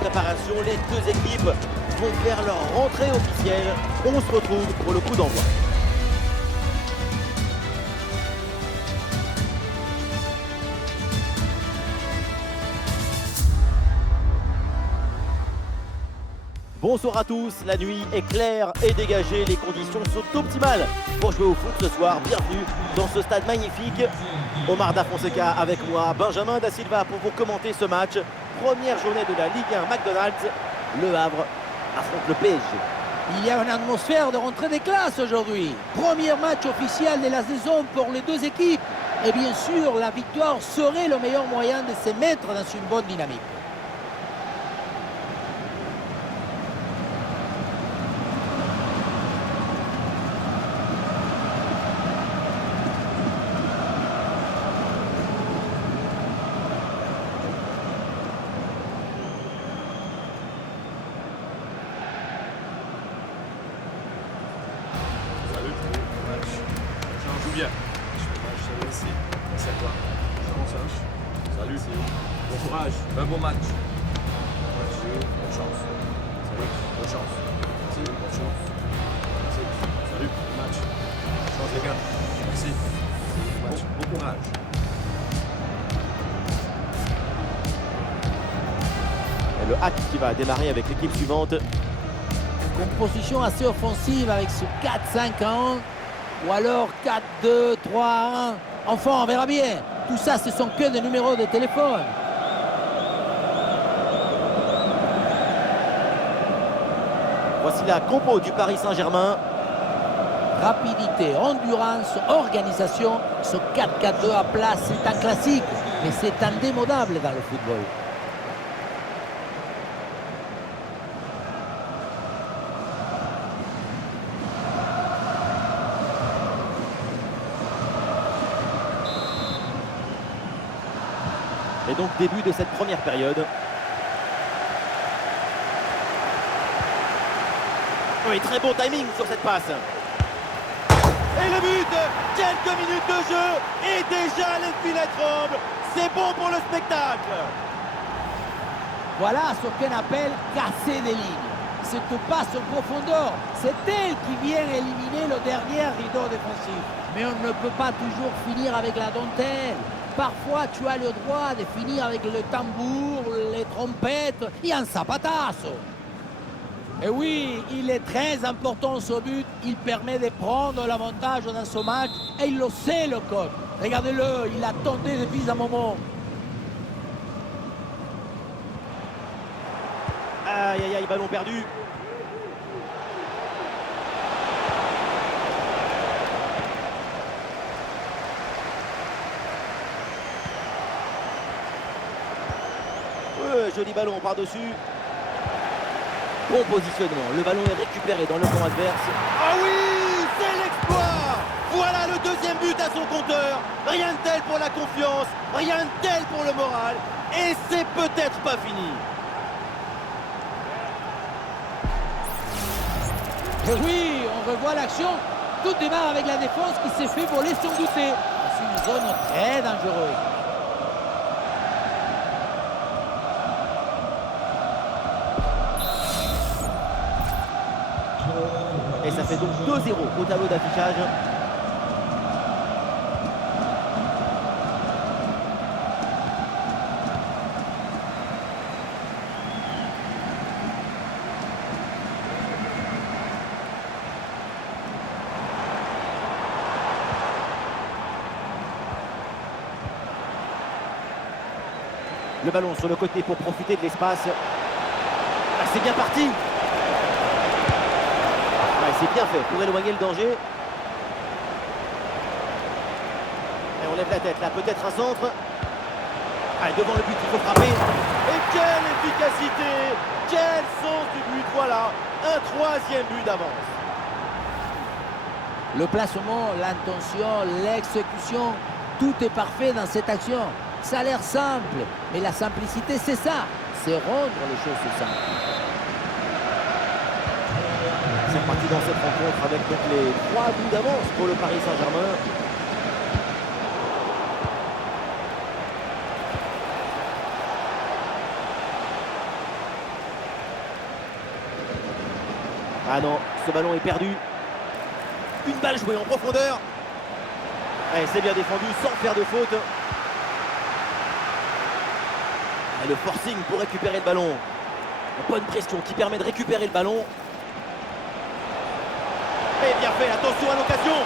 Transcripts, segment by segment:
préparation, les deux équipes vont faire leur rentrée officielle. On se retrouve pour le coup d'envoi. Bonsoir à tous, la nuit est claire et dégagée, les conditions sont optimales pour jouer au foot ce soir. Bienvenue dans ce stade magnifique. Omar Da Fonseca avec moi, Benjamin Da Silva pour vous commenter ce match. Première journée de la Ligue 1 McDonald's, Le Havre affronte le PSG. Il y a une atmosphère de rentrée des classes aujourd'hui. Premier match officiel de la saison pour les deux équipes. Et bien sûr, la victoire serait le meilleur moyen de se mettre dans une bonne dynamique. Bien. Je merci. Merci à toi. Salut. Bon courage. Un bon match. Bonne chance. Salut. Bonne chance. Merci. Bonne chance. Merci. Salut. Bon match. Bonne chance les gars. Merci. Bon courage. Et le hack qui va démarrer avec l'équipe suivante. Composition assez offensive avec ce 4-5-1 ou alors 4-2-3-1. Enfin, on verra bien. Tout ça, ce sont que des numéros de téléphone. Voici la compo du Paris Saint-Germain. Rapidité, endurance, organisation. Ce 4-4-2 à plat, c'est un classique, mais c'est indémodable dans le football. Et donc début de cette première période. Oui, très bon timing sur cette passe. Et le but, quelques minutes de jeu et déjà les filets tremblent. C'est bon pour le spectacle. Voilà ce qu'on appelle casser des lignes. Cette passe en profondeur, c'est elle qui vient éliminer le dernier rideau défensif. Mais on ne peut pas toujours finir avec la dentelle. Parfois, tu as le droit de finir avec le tambour, les trompettes et un zapatazo. Et oui, il est très important ce but. Il permet de prendre l'avantage dans ce match et il le sait, le coach. Regardez-le, il attendait depuis un moment. Aïe, aïe, aïe, ballon perdu. Joli ballon par-dessus. Bon positionnement. Le ballon est récupéré dans le camp adverse. Ah oui, c'est l'exploit. Voilà le deuxième but à son compteur. Rien de tel pour la confiance, rien de tel pour le moral. Et c'est peut-être pas fini. Et oui, on revoit l'action. Tout démarre avec la défense qui s'est fait voler sans douter. C'est une zone très dangereuse. Et ça fait donc 2-0 au tableau d'affichage. Le ballon sur le côté pour profiter de l'espace. Ah, c'est bien parti. C'est bien fait pour éloigner le danger. Et on lève la tête là, peut-être un centre. Allez, devant le but, il faut frapper. Et quelle efficacité! Quel sens du but! Voilà, un troisième but d'avance. Le placement, l'intention, l'exécution, tout est parfait dans cette action. Ça a l'air simple, mais la simplicité, c'est ça. C'est rendre les choses simples. C'est reparti dans cette rencontre avec donc les 3 buts d'avance pour le Paris Saint-Germain. Ah non, ce ballon est perdu. Une balle jouée en profondeur. Et c'est bien défendu sans faire de faute. Et le forcing pour récupérer le ballon. Bonne pression qui permet de récupérer le ballon. Et bien fait, attention à l'occasion.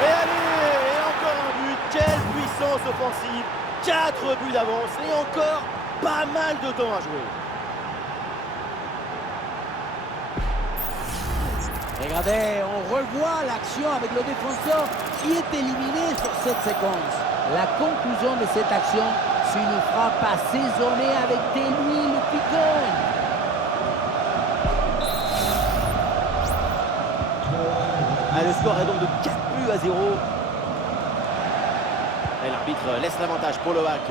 Et allez, et encore un but. Quelle puissance offensive. 4 buts d'avance et encore pas mal de temps à jouer. Regardez, on revoit l'action avec le défenseur qui est éliminé sur cette séquence. La conclusion de cette action, c'est une frappe assaisonnée avec de l'huile piquante. Ah, le score est donc de 4 buts à 0. Et l'arbitre laisse l'avantage pour le Hack.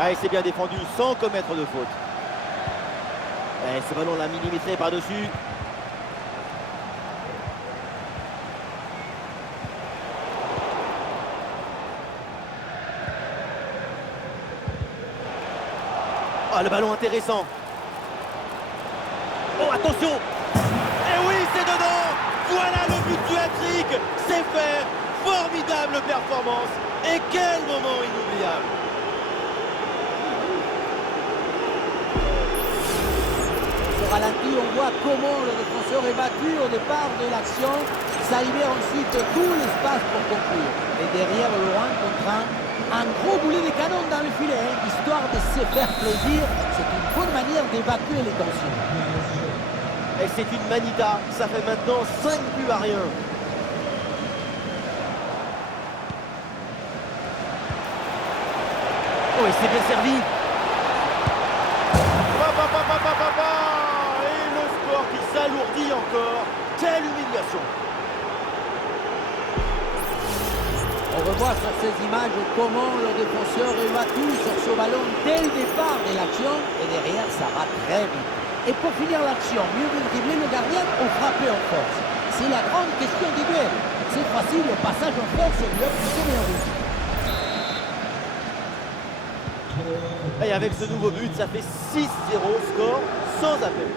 Ah, et c'est bien défendu sans commettre de faute. Et ce ballon l'a millimétré par-dessus. Ah, le ballon intéressant. Oh, attention! Et oui, c'est dedans! Voilà le but du hat-trick! C'est fait! Formidable performance! Et quel moment inoubliable! Au ralenti, on voit comment le défenseur est battu au départ de l'action. Ça libère ensuite tout l'espace pour conclure. Et derrière, Laurent contraint un gros boulet de canon dans le filet, histoire de se faire plaisir. C'est une bonne manière d'évacuer les tensions. Et c'est une manita, ça fait maintenant 5 buts à rien. Oh, et c'est bien servi. Et le score qui s'alourdit encore. Quelle humiliation. On revoit sur ces images comment le défenseur est battu sur ce ballon dès le départ de l'action. Et derrière, ça va très vite. Et pour finir l'action, mieux de dribbler le gardien ou frapper en force? C'est la grande question du duel. C'est facile, le passage en force lui a poussé en rouge. Et avec ce nouveau but, ça fait 6-0, score sans appel.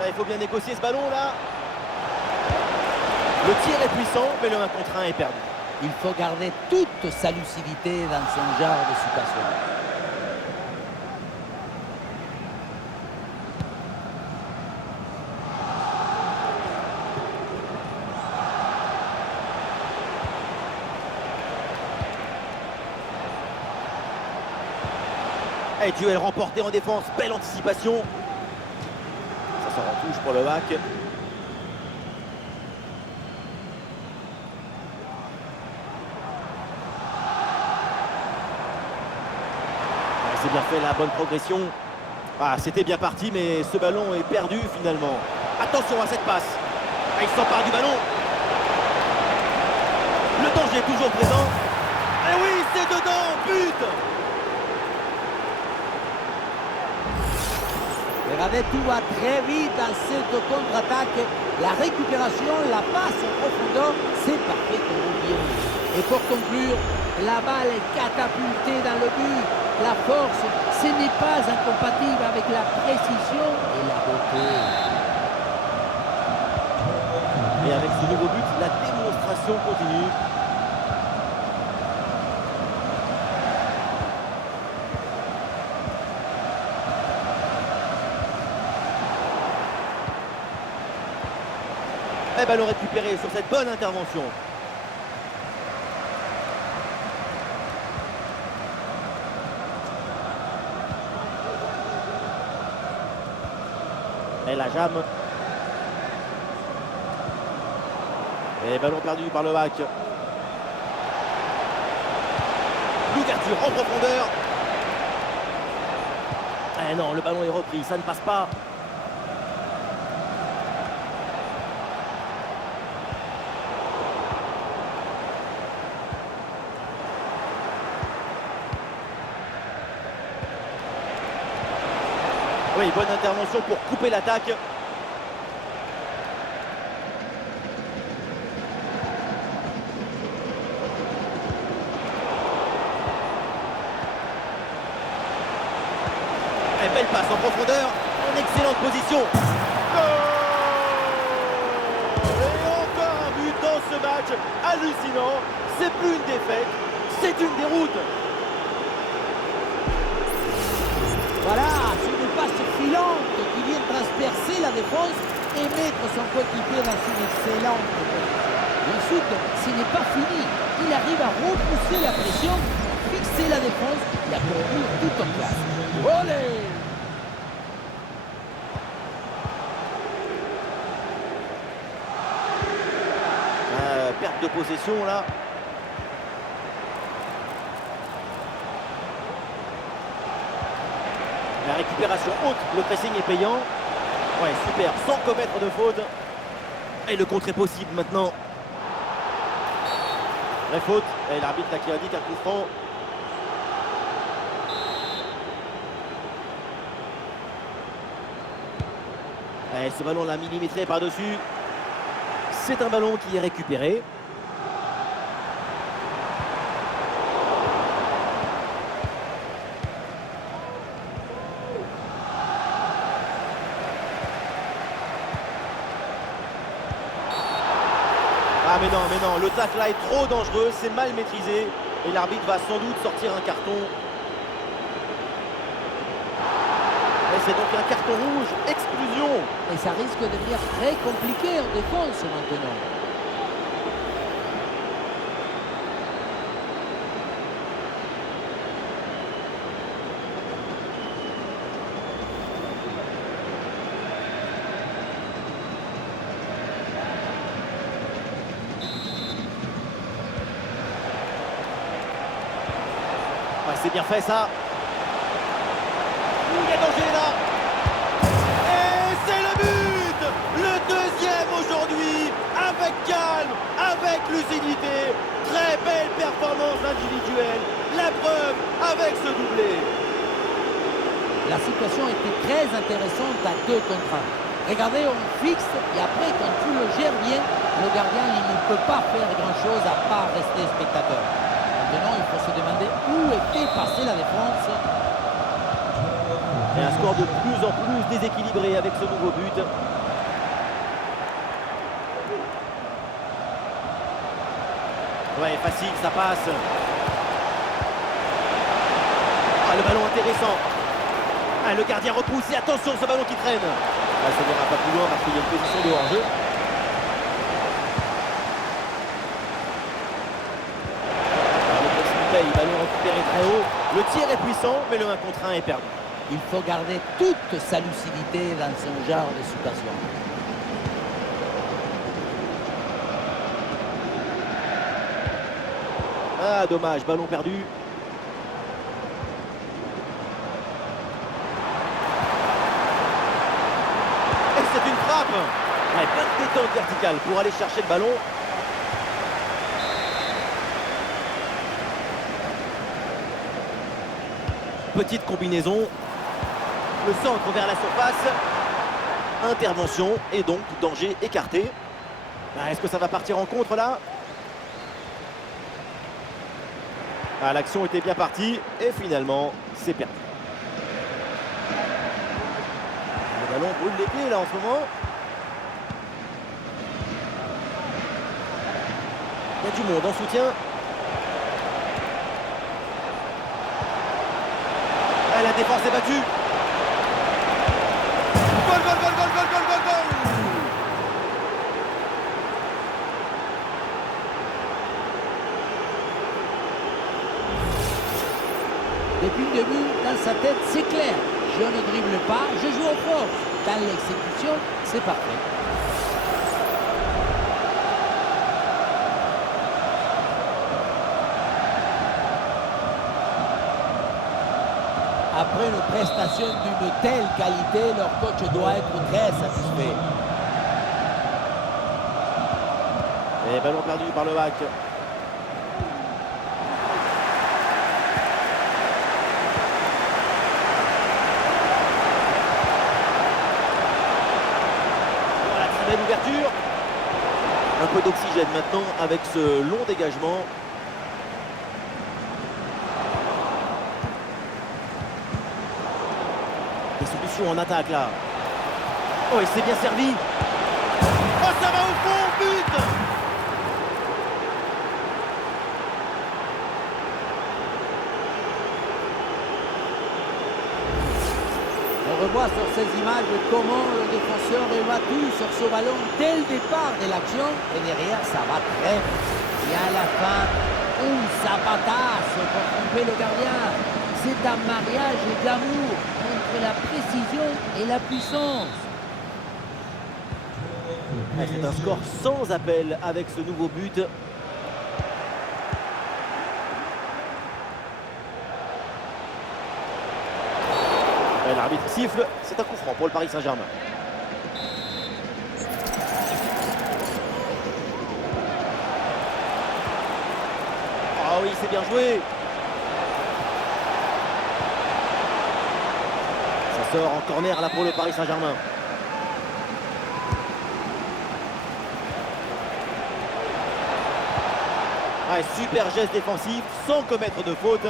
Là, il faut bien négocier ce ballon là. Le tir est puissant, mais le 1 contre 1 est perdu. Il faut garder toute sa lucidité dans son genre de situation. Et duel remporté en défense, belle anticipation. Ça sort en touche pour le Hack. C'est bien fait, la bonne progression. Ah, c'était bien parti, mais ce ballon est perdu finalement. Attention à cette passe. Ah, il s'empare du ballon. Le danger est toujours présent. Et oui, c'est dedans, but! Regardez, tout va très vite dans cette contre-attaque. La récupération, la passe en profondeur, c'est parfaitement bien. Et pour conclure, la balle est catapultée dans le but. La force, ce n'est pas incompatible avec la précision et la beauté. Et avec ce nouveau but, la démonstration continue. Et ballon récupéré sur cette bonne intervention. Et la jam. Et ballon perdu par le Hack. L'ouverture en profondeur. Eh non, le ballon est repris, ça ne passe pas. Oui, bonne intervention pour couper l'attaque. passe en profondeur, en excellente position. Goal! Et encore un but dans ce match hallucinant. C'est plus une défaite, c'est une déroute. Voilà, c'est une passe filante qui vient transpercer la défense et mettre son coéquipier dans une excellente position. Et ensuite, ce n'est pas fini. Il arrive à repousser la pression, fixer la défense et à conclure tout en classe. Olé! Perte de possession là. La récupération haute, le pressing est payant. Ouais, super, sans commettre de faute. Et le contre est possible maintenant. Vraie faute. Et l'arbitre là qui indique un coup franc. Et ce ballon l'a millimétré par-dessus. C'est un ballon qui est récupéré. Ah mais non, le tacle là est trop dangereux, c'est mal maîtrisé. Et l'arbitre va sans doute sortir un carton. Et c'est donc un carton rouge, exclusion. Et ça risque de devenir très compliqué en défense maintenant. Ouais, c'est bien fait ça. Il y a danger là. Et c'est le but. Le deuxième aujourd'hui. Avec calme, avec lucidité. Très belle performance individuelle. La preuve avec ce doublé. La situation était très intéressante à 2 contre 1. Regardez, on fixe et après, quand tu le gères bien, le gardien il ne peut pas faire grand-chose à part rester spectateur. Maintenant, il faut se demander où était passée la défense. Et un score de plus en plus déséquilibré avec ce nouveau but. Ouais, facile, ça passe. Ah, le ballon intéressant. Ah, le gardien repousse et attention ce ballon qui traîne. Ah, ça n'ira pas plus loin parce qu'il y a une position de hors-jeu. Le ballon récupéré très haut. Le tir est puissant, mais le 1 contre 1 est perdu. Il faut garder toute sa lucidité dans ce genre de situation. Ah, dommage, ballon perdu. Et c'est une frappe. Ouais, pas de détente verticale pour aller chercher le ballon. Petite combinaison. Le centre vers la surface. Intervention et donc danger écarté. Ah, est-ce que ça va partir en contre là? Ah, l'action était bien partie et finalement c'est perdu. Le ballon brûle les pieds là en ce moment. Il y a du monde en soutien. Ah, la défense est battue. Goal, goal, goal, goal, goal, goal, goal, goal. Depuis le début, dans sa tête, c'est clair. Je ne dribble pas, je joue au fort. Dans l'exécution, c'est parfait. Après une prestation d'une telle qualité, leur coach doit être très satisfait. Et ballon perdu par le bac. Voilà, très belle ouverture. Un peu d'oxygène maintenant avec ce long dégagement. Des solutions en attaque là. Oh, il s'est bien servi. Oh, ça va au fond, but! On revoit sur ces images comment le défenseur est battu sur ce ballon dès le départ de l'action. Et derrière, ça va très vite. Et à la fin, un zapatasse pour tromper le gardien. C'est un mariage d'amour entre la précision et la puissance. C'est un score sans appel avec ce nouveau but. L'arbitre siffle, c'est un coup franc pour le Paris Saint-Germain. Ah oui, c'est bien joué. Ça sort en corner là pour le Paris Saint-Germain. Ouais, super geste défensif sans commettre de faute.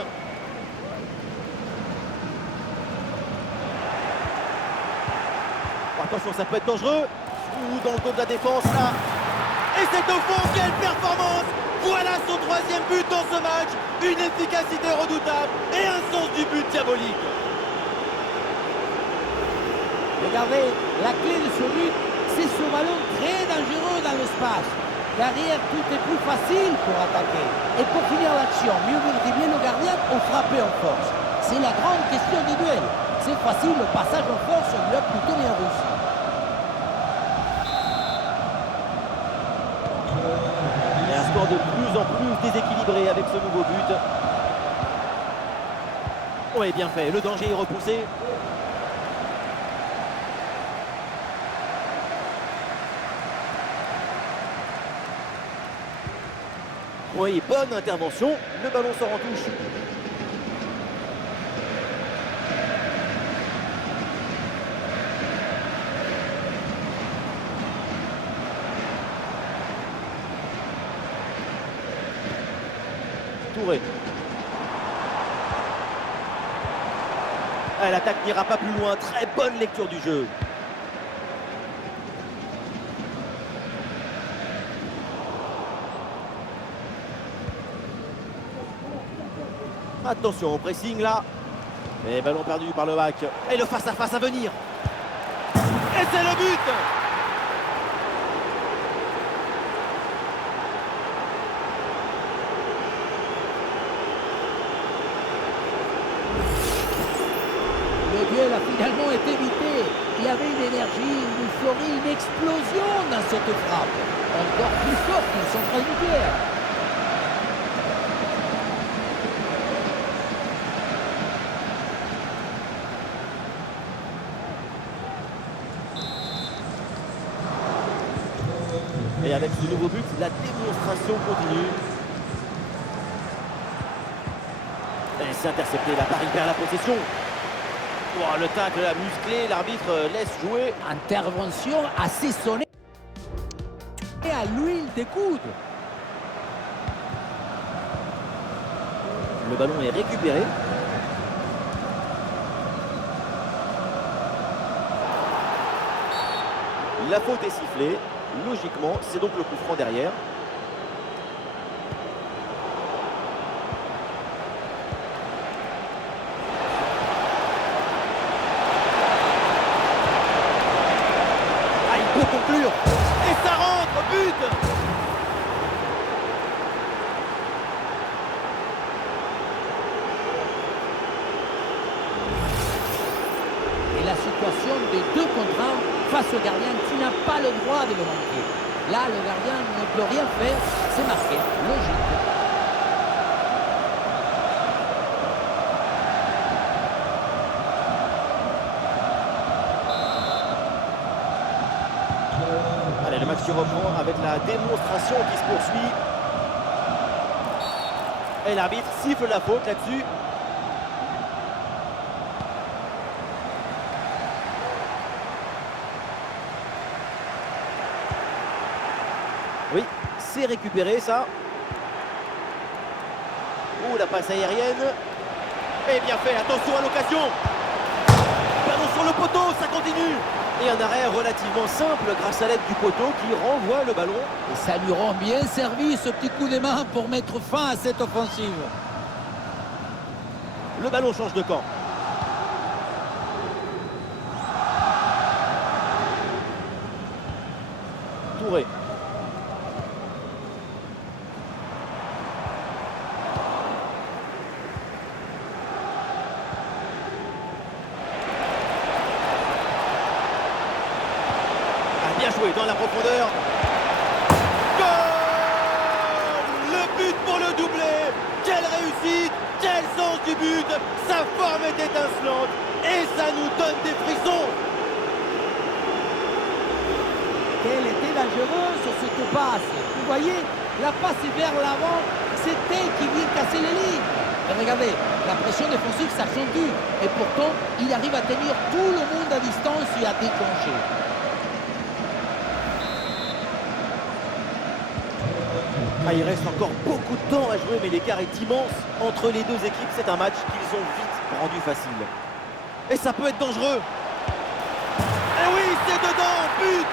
Attention, ça peut être dangereux. Ou dans le dos de la défense là. Et c'est au fond, quelle performance! Voilà son troisième but dans ce match. Une efficacité redoutable et un sens du but diabolique. Regardez, la clé de ce but, c'est ce ballon très dangereux dans l'espace. Derrière, tout est plus facile pour attaquer. Et pour finir l'action, mieux vaut dribbler le gardien ou frapper en force. C'est la grande question des duels. C'est facile, le passage en force lui a plutôt bien réussi. Et un score de plus en plus déséquilibré avec ce nouveau but. Oui, bien fait, le danger est repoussé. Oui, bonne intervention, le ballon sort en touche. Touré. Ah, l'attaque n'ira pas plus loin, très bonne lecture du jeu. Attention au pressing là. Et ballon perdu par le bac. Et le face-à-face à venir. Et c'est le but! Le duel a finalement été évité. Il y avait une énergie, une euphorie, une explosion dans cette frappe. Encore plus forte qu'une centrale nucléaire. Et avec ce nouveau but, la démonstration continue. Et c'est intercepté, la Paris perd la possession. Oh, le tacle a musclé, l'arbitre laisse jouer. Intervention assaisonnée et à l'huile des coudes. Le ballon est récupéré. La faute est sifflée. Logiquement, c'est donc le coup franc derrière. Ah, il peut conclure. Et ça rentre, but! Et la situation des 2 contre 1 face au gardien qui n'a pas le droit de le manquer. Là, le gardien ne peut rien faire, c'est marqué, logique. Allez, le match qui reprend avec la démonstration qui se poursuit. Et l'arbitre siffle la faute là-dessus. Oui, c'est récupéré ça. Oh, la passe aérienne. Et bien fait, attention à l'occasion. Ballon sur le poteau, ça continue. Et un arrêt relativement simple grâce à l'aide du poteau qui renvoie le ballon. Et ça lui rend bien servi ce petit coup de main pour mettre fin à cette offensive. Le ballon change de camp. Touré. Bien joué dans la profondeur. Goal! Le but pour le doublé. Quelle réussite, quel sens du but. Sa forme est étincelante et ça nous donne des frissons. Elle était dangereuse sur cette passe. Vous voyez, la passe est vers l'avant. C'est elle qui vient casser les lignes. Et regardez, la pression défensive s'accentue. Et pourtant, il arrive à tenir tout le monde à distance et à déclencher. Ah, il reste encore beaucoup de temps à jouer, mais l'écart est immense entre les deux équipes. C'est un match qu'ils ont vite rendu facile. Et ça peut être dangereux. Et oui, c'est dedans, but!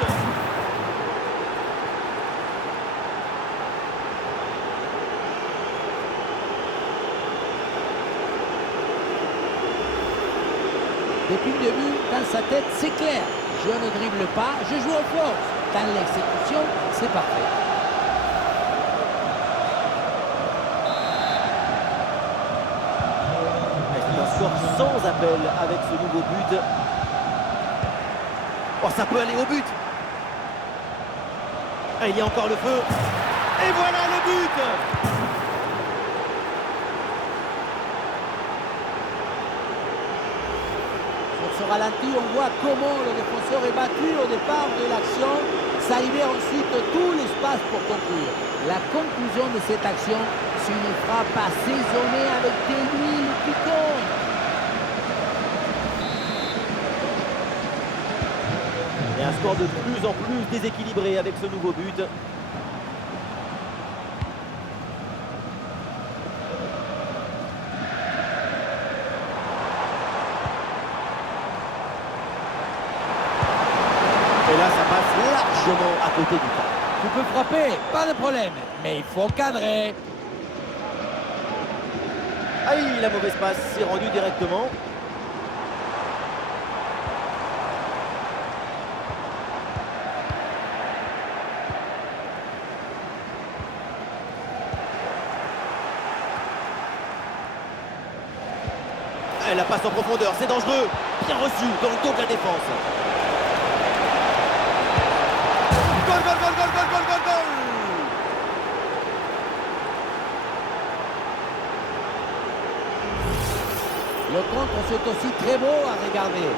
Depuis le début, dans sa tête, c'est clair. Je ne dribble pas, je joue en force. Dans l'exécution, c'est parfait. Sans appel avec ce nouveau but. Oh, ça peut aller au but. Et il y a encore le feu. Et voilà le but. Sur ce ralenti, on voit comment le défenseur est battu au départ de l'action. Ça libère ensuite tout l'espace pour conclure. La conclusion de cette action, c'est une frappe assaisonnée avec des huiles piquantes. Et un score de plus en plus déséquilibré avec ce nouveau but. Et là, ça passe largement à côté du temps. Tu peux frapper, pas de problème, mais il faut cadrer. Aïe, la mauvaise passe s'est rendue directement. La passe en profondeur, c'est dangereux. Bien reçu dans le dos de la défense. Goal, goal, goal, goal, goal, goal, goal, goal. Le contre, c'est aussi très beau à regarder.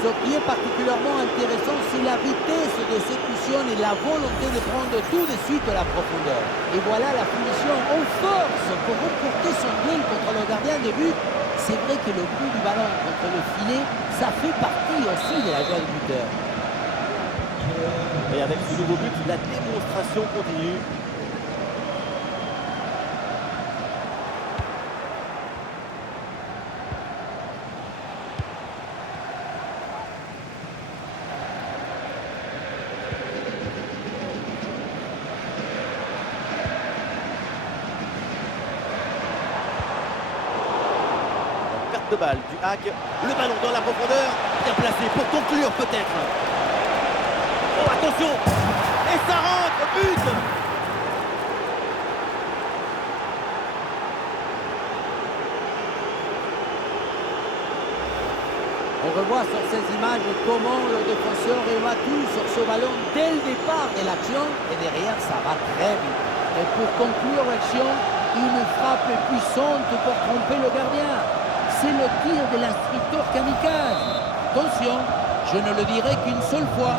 Ce qui est particulièrement intéressant, c'est la vitesse d'exécution et la volonté de prendre tout de suite la profondeur. Et voilà la finition en force pour remporter son duel contre le gardien de but. C'est vrai que le coup du ballon contre le filet, ça fait partie aussi de la joie du buteur. Et avec ce nouveau but, la démonstration continue. De balle du hack, le ballon dans la profondeur, bien placé pour conclure peut-être. Oh, attention, et ça rentre, but. On revoit sur ces images comment le défenseur est battu sur ce ballon dès le départ de l'action et derrière ça va très vite. Et pour conclure l'action, une frappe puissante pour tromper le gardien. C'est le tir de l'instructeur kamikaze. Attention, je ne le dirai qu'une seule fois.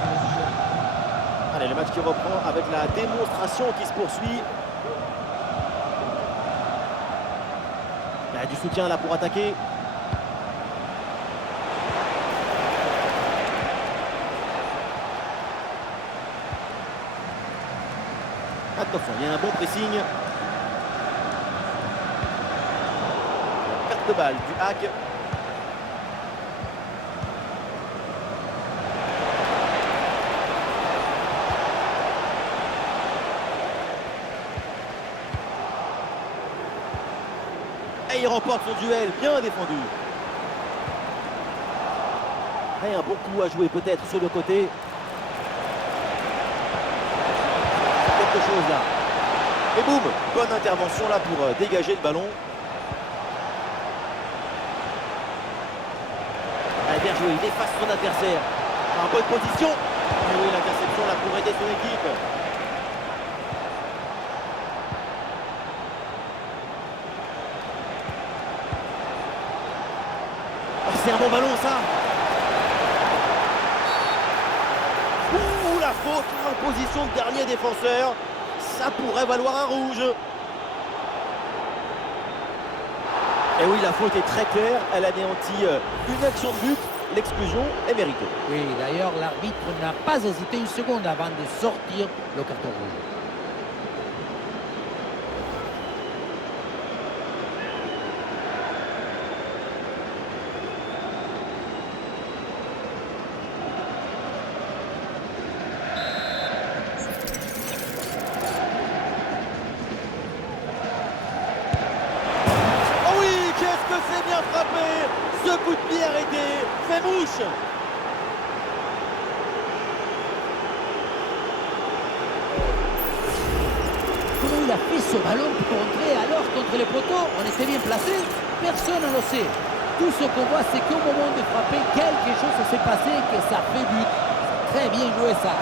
Allez, le match qui reprend avec la démonstration qui se poursuit. Il y a du soutien là pour attaquer. Attention, il y a un bon pressing. De balle du hack. Et il remporte son duel, bien défendu. Et un bon coup à jouer peut-être sur le côté. Quelque chose là. Et boum, bonne intervention là pour dégager le ballon. Allez, bien joué, il efface son adversaire. En bonne position. Et oui, l'interception là pour aider son équipe. Oh, c'est un bon ballon ça. Ouh, la faute en position de dernier défenseur. Ça pourrait valoir un rouge. Et oui, la faute est très claire. Elle anéantit une action de but. L'exclusion est méritée. Oui, d'ailleurs, l'arbitre n'a pas hésité une seconde avant de sortir le carton rouge. Oh oui, qu'est-ce que c'est bien frappé! Ce coup de pied arrêté fait mouche! Comment il a fait ce ballon pour rentrer alors contre les poteaux? On était bien placé, personne ne le sait. Tout ce qu'on voit, c'est qu'au moment de frapper, quelque chose s'est passé et que ça fait but. Très bien joué ça.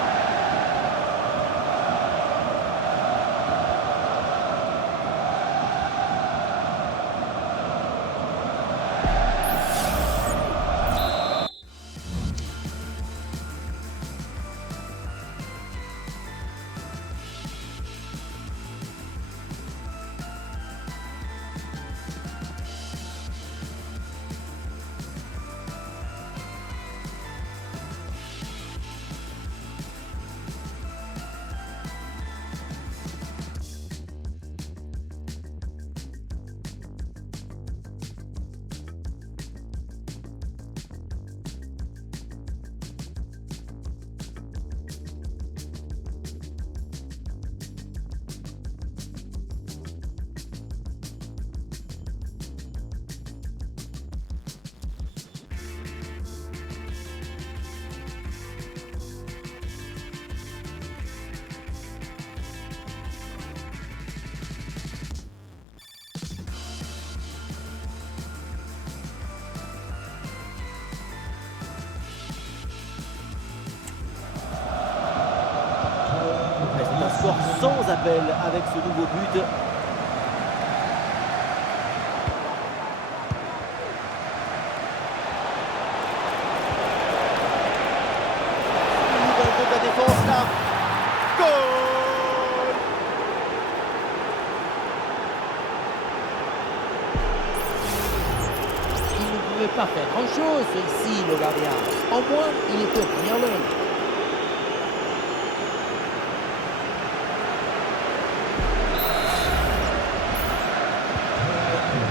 Score sans appel avec ce nouveau but. Dans le dos de la défense là. Goal! Il ne pouvait pas faire grand-chose ici, le gardien. Au moins, il était au premier ligne.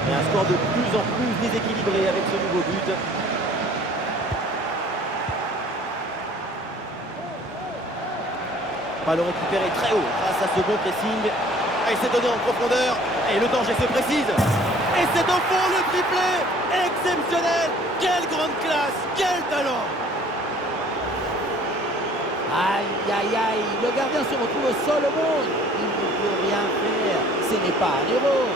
Et un score de plus en plus déséquilibré avec ce nouveau but. Ballon récupéré très haut grâce à ce bon pressing. Et c'est donné en profondeur. Et le danger se précise. Et c'est au fond le triplé. Exceptionnel. Quelle grande classe. Quel talent. Aïe, aïe, aïe, le gardien se retrouve seul au monde. Il ne peut rien faire. Ce n'est pas un héros.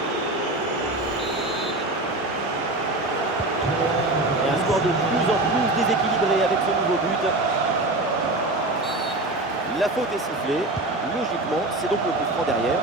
Et un score de plus en plus déséquilibré avec ce nouveau but. La faute est sifflée. Logiquement, c'est donc le coup franc derrière.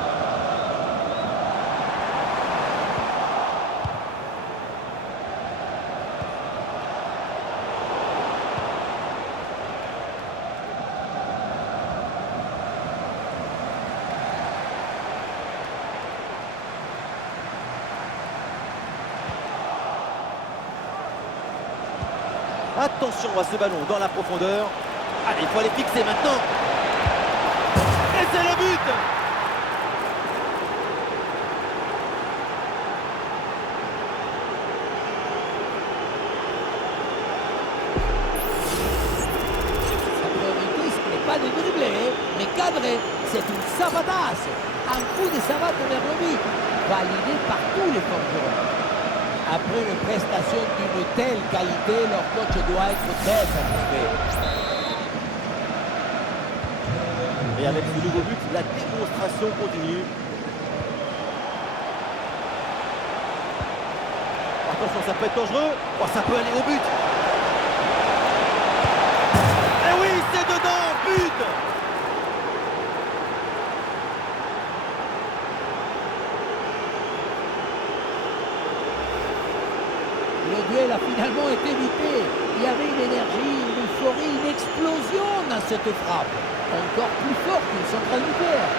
Attention à ce ballon dans la profondeur. Allez, il faut aller fixer maintenant. Et c'est le but! Sa priorité, ce n'est pas de dribbler, mais cadrer. C'est une savatasse. Un coup de savate vers le but, validé par tous les forgerons. Après une prestation d'une telle qualité, leur coach doit être très satisfait. Et avec ce nouveau but, la démonstration continue. Attention, ça peut être dangereux. Oh, ça peut aller au but. Et oui, c'est dedans, but. Le duel a finalement été évité. Il y avait une énergie, une euphorie, une explosion dans cette frappe. Encore plus forte qu'une centrale nucléaire.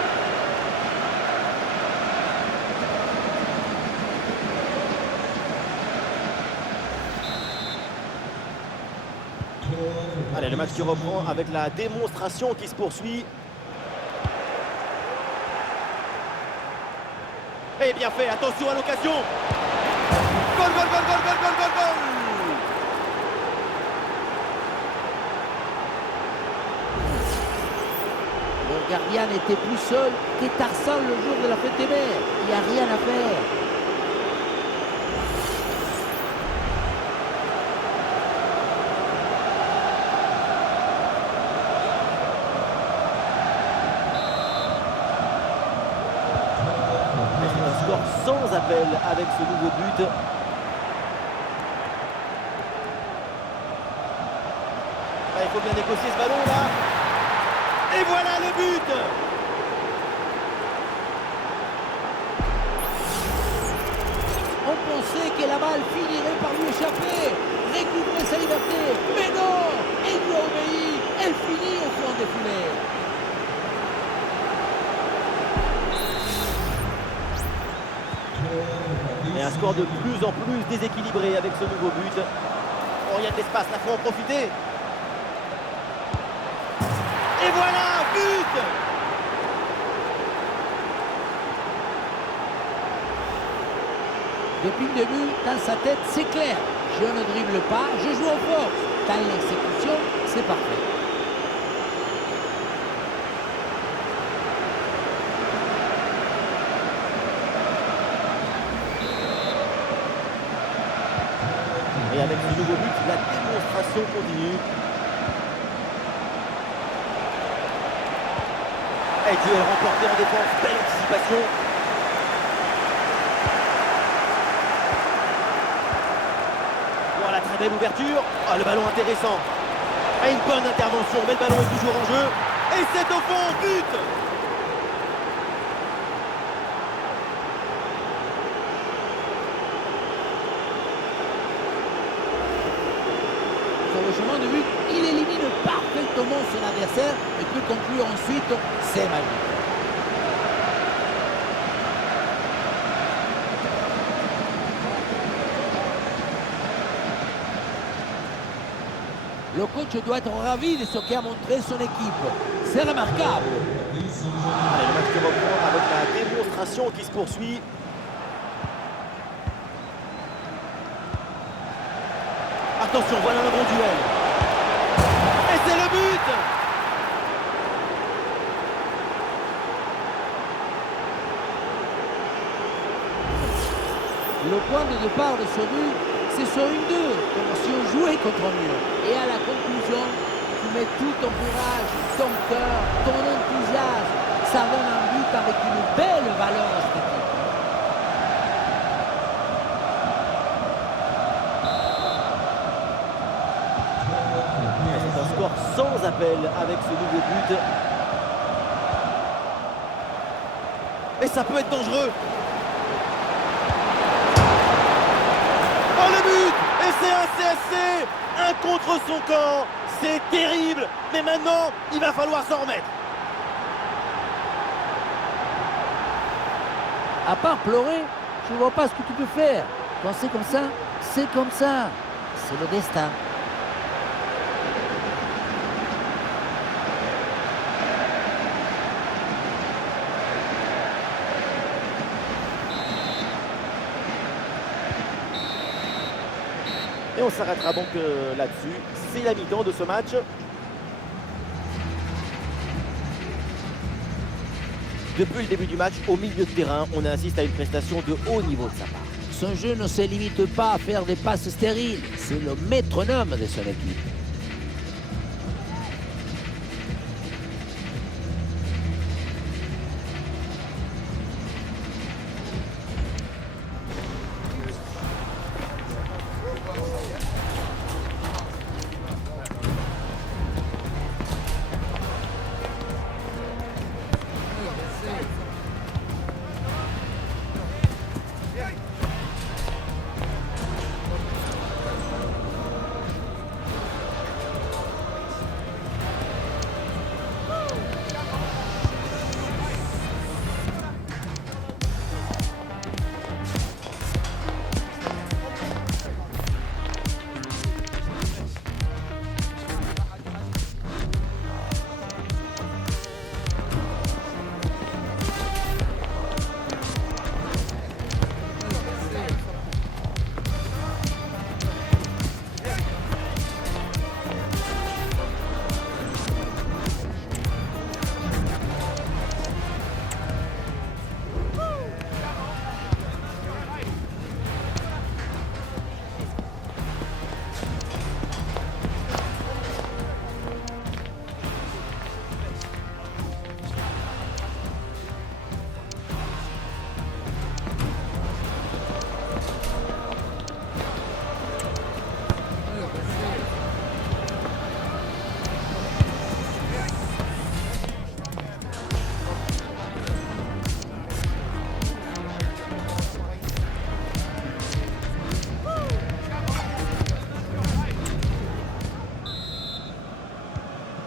Allez, le match qui reprend avec la démonstration qui se poursuit. Et bien fait, attention à l'occasion. Goal, goal, goal, goal, goal, goal, goal, goal. Le gardien n'était plus seul qu'Étarsan le jour de la fête des mers. Il n'y a rien à faire. Sans appel avec ce nouveau but. Il faut bien négocier ce ballon là. Et voilà le but. On pensait que la balle finirait par lui échapper, récupérer sa liberté. Mais non, elle lui a obéi. Elle finit au fond des foulées. Et un score de plus en plus déséquilibré avec ce nouveau but. Oh, il y a de l'espace, là, faut en profiter. Et voilà, but! Depuis le début, dans sa tête, c'est clair. Je ne dribble pas, je joue en force. Dans l'exécution, c'est parfait. Et avec ce nouveau but, la démonstration continue. Et duel remporté en défense, belle anticipation. Voilà, très belle ouverture. Ah, le ballon intéressant. Et une bonne intervention, mais le ballon est toujours en jeu. Et c'est au fond, but! Sur le chemin de but, il élimine parfaitement son adversaire et peut conclure ensuite ses magiques. Le coach doit être ravi de ce qu'a montré son équipe. C'est remarquable. Allez, le match qui reprend avec la démonstration qui se poursuit. Attention, voilà un bon duel. Et c'est le but! Le point de départ de ce but, c'est sur une 2, comme si on jouait contre un mur. Et à la conclusion, tu mets tout ton courage, ton cœur, ton enthousiasme. Ça donne un but avec une belle valeur esthétique. C'est un score sans appel avec ce nouveau but. Et ça peut être dangereux. Oh, le but! Et c'est un CSC! Un contre son camp. C'est terrible. Mais maintenant, il va falloir s'en remettre. À part pleurer, je ne vois pas ce que tu peux faire. Quand c'est comme ça, c'est comme ça. C'est le destin. Et on s'arrêtera donc là-dessus. C'est la mi-temps de ce match. Depuis le début du match, au milieu de terrain, on assiste à une prestation de haut niveau de sa part. son jeu ne se limite pas à faire des passes stériles. C'est le métronome de son équipe.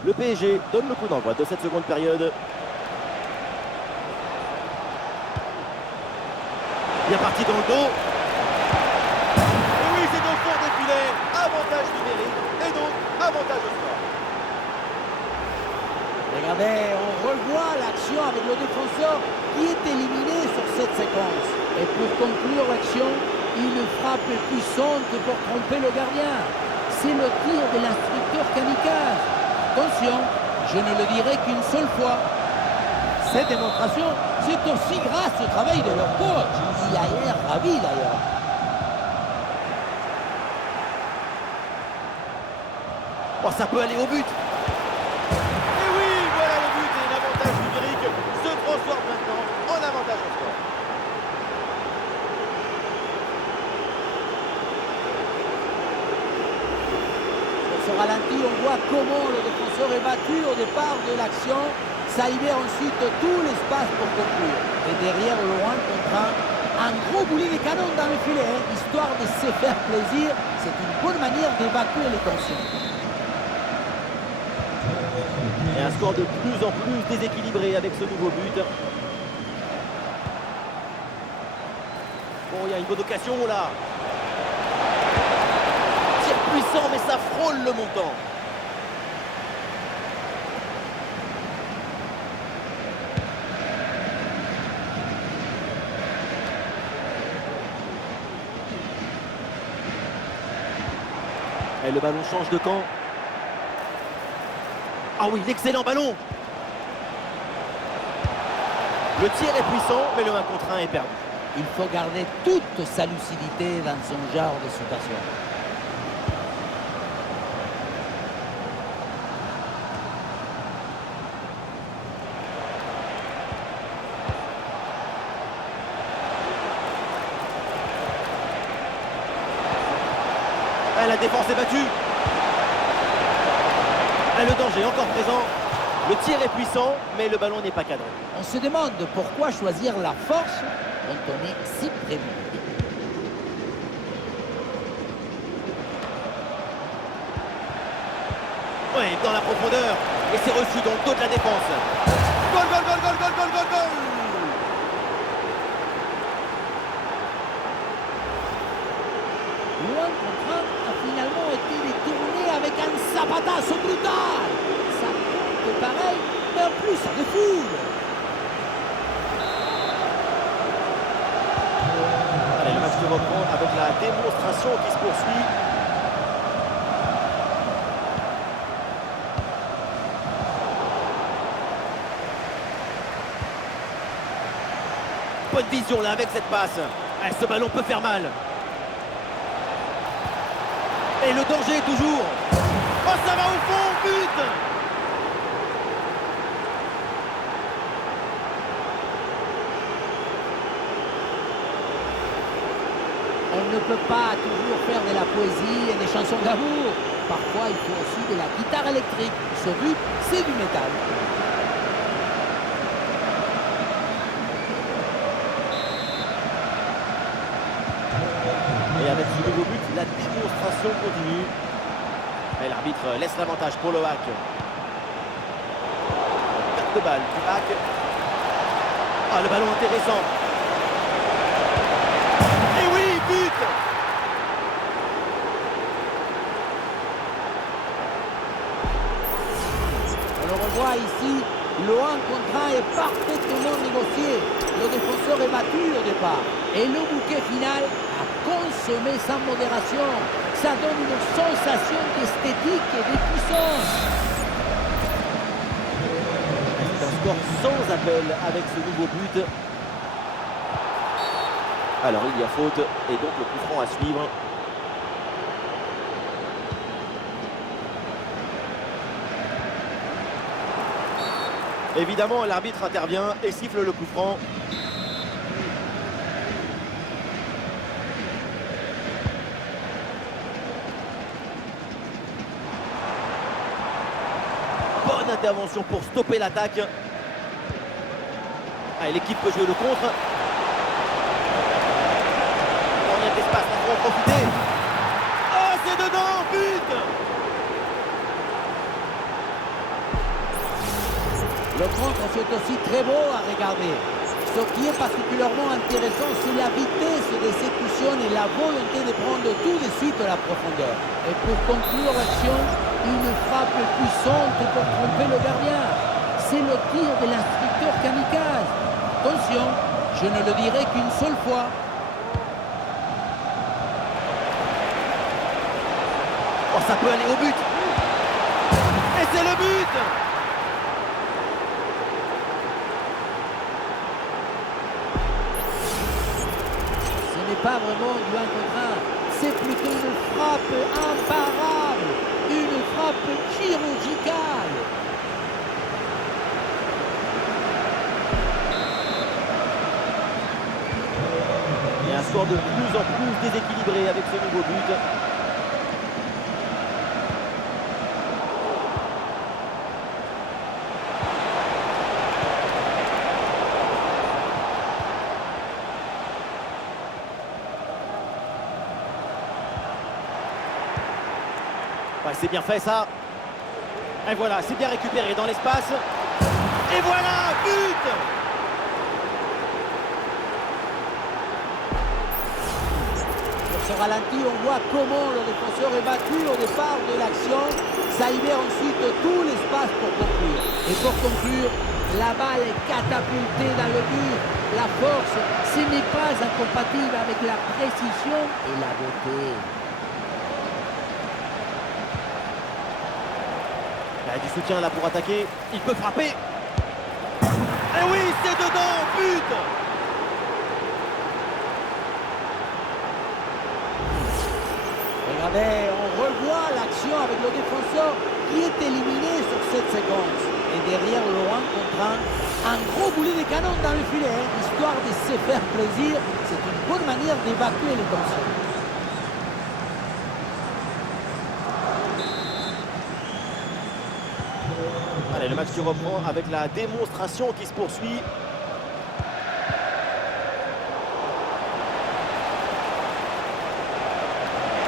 Le PSG donne le coup d'envoi de cette seconde période. Bien parti dans le dos. Et oui, c'est au fond des filets. Avantage numérique et donc avantage au score. Regardez, on revoit l'action avec le défenseur qui est éliminé sur cette séquence. Et pour conclure l'action, une frappe puissante pour tromper le gardien. C'est le tir de l'instructeur kamikaze. Attention, je ne le dirai qu'une seule fois. Cette démonstration, c'est aussi grâce au travail de leur coach. Il a l'air ravi d'ailleurs. Oh, ça peut aller au but. Et oui, voilà le but et l'avantage numérique se transforme maintenant en avantage au score. Sur ce ralenti, on voit comment le défenseur est battu au départ de l'action. Ça libère ensuite tout l'espace pour conclure. Et derrière, loin contre un gros boulet de canon dans le filet, histoire de se faire plaisir. C'est une bonne manière d'évacuer les tensions. Et un score de plus en plus déséquilibré avec ce nouveau but. Bon, il y a une bonne occasion là. Tir puissant, mais ça frôle le montant. Et le ballon change de camp. Ah oui, l'excellent ballon. Le tir est puissant, mais le 1 contre 1 est perdu. Il faut garder toute sa lucidité dans son genre de situation. Ah, la défense est battue. Ah, le danger est encore présent. Le tir est puissant, mais le ballon n'est pas cadré. On se demande pourquoi choisir la force quand on est si prévu. Oui, dans la profondeur. Et c'est reçu dans le dos de la défense. Goal, goal, goal, goal, goal, goal, goal, goal. Loin contre un a finalement été détourné avec un zapatazo brutal. Ça compte pareil, mais en plus ça défoule. Allez, le match se reprend avec la démonstration qui se poursuit. Bonne vision là avec cette passe. Ah, ce ballon peut faire mal. Et le danger toujours. Oh, ça va au fond, but! On ne peut pas toujours faire de la poésie et des chansons d'amour. Parfois, il faut aussi de la guitare électrique. Ce but, c'est du métal. Et avec ce nouveau but, la démonstration continue. Et l'arbitre laisse l'avantage pour l'OAC. Perte de balle du hack. Ah, le ballon intéressant. Et oui, but! On le revoit ici, le 1 contre 1 est parfaitement négocié. Le défenseur est battu au départ. Et le bouquet final a consommé sans modération. Ça donne une sensation d'esthétique et de puissance. C'est un score sans appel avec ce nouveau but. Alors il y a faute et donc le coup franc à suivre. Évidemment, l'arbitre intervient et siffle le coup franc. Bonne intervention pour stopper l'attaque. Ah, l'équipe peut jouer le contre. On a d'espace pour en profiter. Oh, c'est dedans, but! Le contre, c'est aussi très beau à regarder. Ce qui est particulièrement intéressant, c'est la vitesse d'exécution et la volonté de prendre tout de suite la profondeur. Et pour conclure l'action, une frappe puissante pour tromper le gardien. C'est le tir de l'instructeur kamikaze. Attention, je ne le dirai qu'une seule fois. Oh, ça peut aller au but. Et c'est le but! Ce n'est pas vraiment du 1 contre 1, c'est plutôt une frappe imparable, une frappe chirurgicale. Et un score de plus en plus déséquilibré avec ce nouveau but. Ouais, c'est bien fait ça. Et voilà, c'est bien récupéré dans l'espace. Et voilà, but! Sur ce ralenti, on voit comment le défenseur est battu au départ de l'action. Ça libère ensuite tout l'espace pour conclure. Et pour conclure, la balle est catapultée dans le but. La force, ce n'est pas incompatible avec la précision et la beauté. Il a du soutien là pour attaquer. Il peut frapper. Et oui, c'est dedans, but! Regardez, on revoit l'action avec le défenseur qui est éliminé sur cette séquence. Et derrière le 1 contre 1, un gros boulet de canon dans le filet, histoire de se faire plaisir. C'est une bonne manière d'évacuer les tensions. Allez, le match qui reprend avec la démonstration qui se poursuit.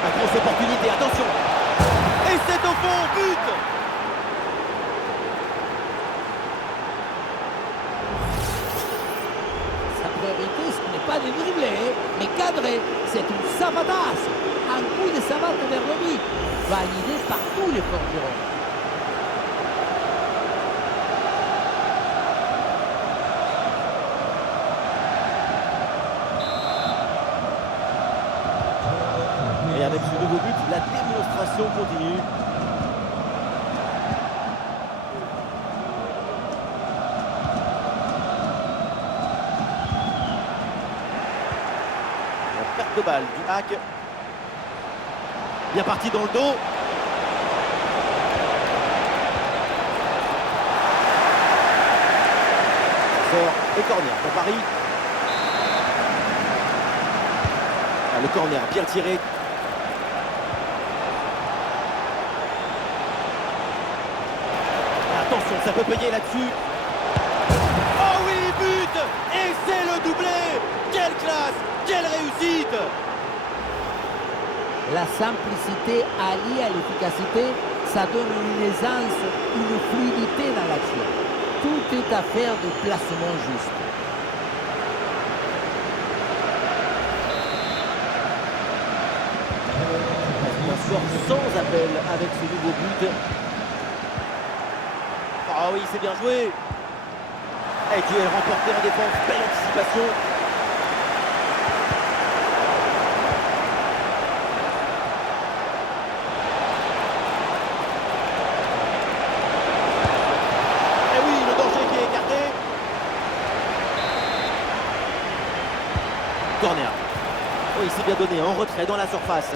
Une grosse opportunité, attention! Et c'est au fond, but! Sa priorité, ce n'est pas de dribbler, mais cadrer. C'est une savatasse. Un coup de savate vers le but, validé par tous les forgerons. Et avec ce nouveau but, la démonstration continue. En perte de balle du hack. Bien parti dans le dos. Sort et corner pour Paris. Ah, le corner bien tiré. Attention, ça peut payer là-dessus. Oh oui, but! Et c'est le doublé! Quelle classe! Quelle réussite! La simplicité alliée à l'efficacité, ça donne une aisance, une fluidité dans l'action. Tout est affaire de placement juste. Un score sans appel avec ce nouveau but. Ah oui, c'est bien joué. Et duel remporté en défense, belle anticipation. Et oui, le danger qui est écarté. Corner. Oui, c'est bien donné, en retrait dans la surface.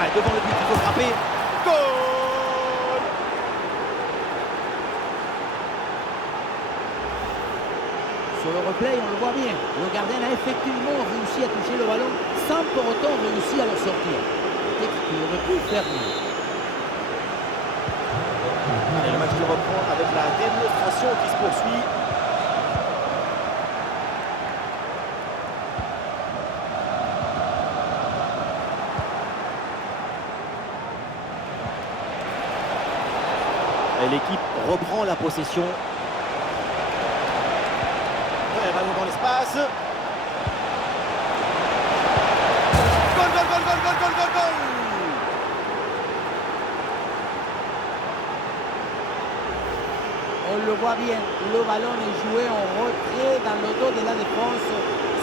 Allez, devant le but, il faut frapper. Goal! Sur le replay, on le voit bien. Le gardien a effectivement réussi à toucher le ballon sans pour autant réussir à le sortir. Peut-être qu'il aurait pu faire mieux. Et le match qui reprend avec la démonstration qui se poursuit. Et l'équipe reprend la possession. Ouais, ballon dans l'espace. Goal, goal, goal, goal, goal, goal, goal, goal! On le voit bien, le ballon est joué en retrait dans le dos de la défense.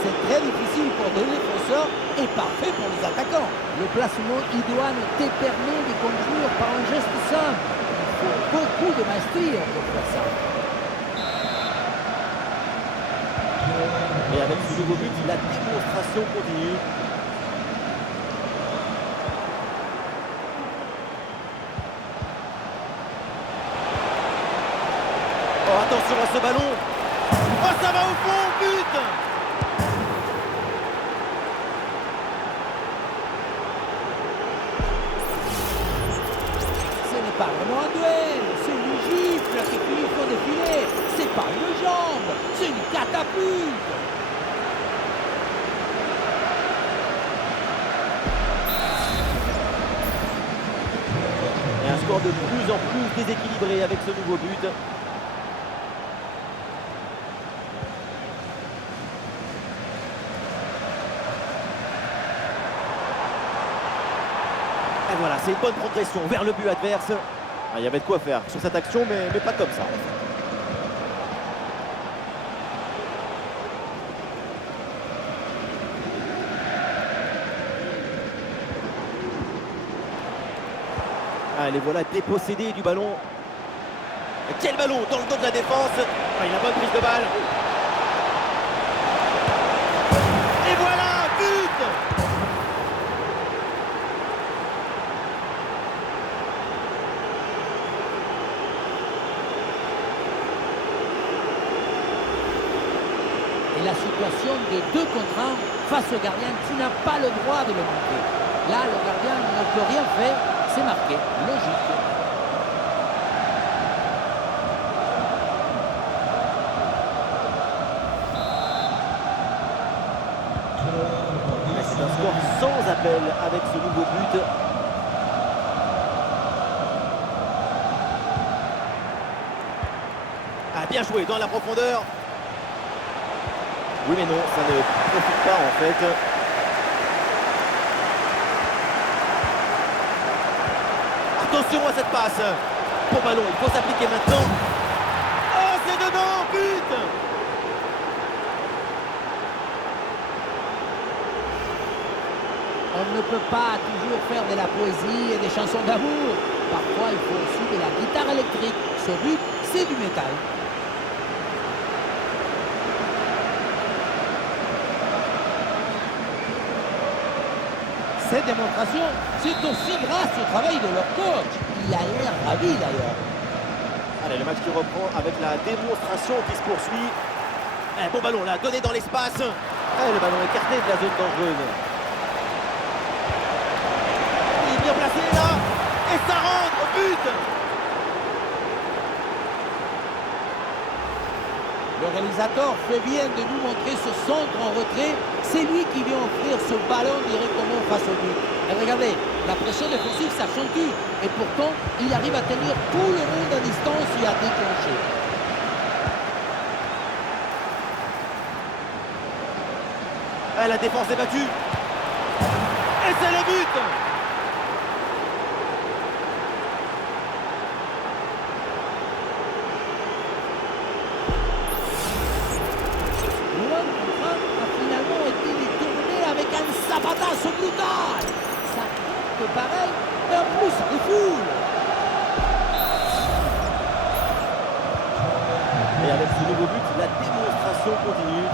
C'est très difficile pour les défenseurs et parfait pour les attaquants. Le placement idoine te permet de conclure par un geste simple. Il faut beaucoup de maestria pour faire ça. Et avec ce nouveau but, la démonstration continue. Oh, attention à ce ballon. Oh, ça va au fond, but! Ce n'est pas vraiment un duel, c'est une gifle qui finit pour défiler. C'est pas une jambe, c'est une catapulte. Et un score de plus en plus déséquilibré avec ce nouveau but. Et voilà, c'est une bonne progression vers le but adverse. Ah, il y avait de quoi faire sur cette action, mais pas comme ça. Ah, les voilà dépossédés du ballon. Et quel ballon dans le dos de la défense. Ah, il a bonne prise de balle. Et voilà, but! Et la situation de 2 contre 1 face au gardien qui n'a pas le droit de le manquer. Là, le gardien ne peut rien faire, c'est marqué, logique. C'est un score sans appel avec ce nouveau but. Ah, bien joué dans la profondeur. Oui mais non, ça ne profite pas en fait. Attention à cette passe. Pour ballon, il faut s'appliquer maintenant. Oh, c'est dedans, but! On ne peut pas toujours faire de la poésie et des chansons d'amour. Parfois, il faut aussi de la guitare électrique. Ce but, c'est du métal. Cette démonstration, c'est aussi grâce au travail de leur coach. Il a l'air ravi d'ailleurs. Allez, le match qui reprend avec la démonstration qui se poursuit. Bon ballon là, donné dans l'espace. Le ballon écarté de la zone dangereuse. Il est bien placé là. Et ça rentre au but. Le réalisateur fait bien de nous montrer ce centre en retrait. C'est lui qui vient offrir ce ballon directement face au but. Et regardez, la pression défensive s'accentue. Et pourtant, il arrive à tenir tout le monde à distance et à déclencher. La défense est battue. Et c'est le but. Luan Thuram a finalement été détourné avec un sabatazo brutal. Ça compte pareil, et en plus ça défoule. Et avec ce nouveau but, la démonstration continue.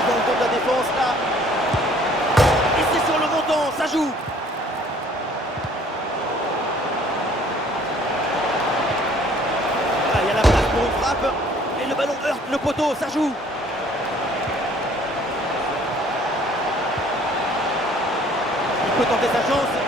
Dans le camp de la défense là. Et c'est sur le montant, ça joue. Il y a la place pour une frappe. Et le ballon heurte le poteau, ça joue. Il peut tenter sa chance.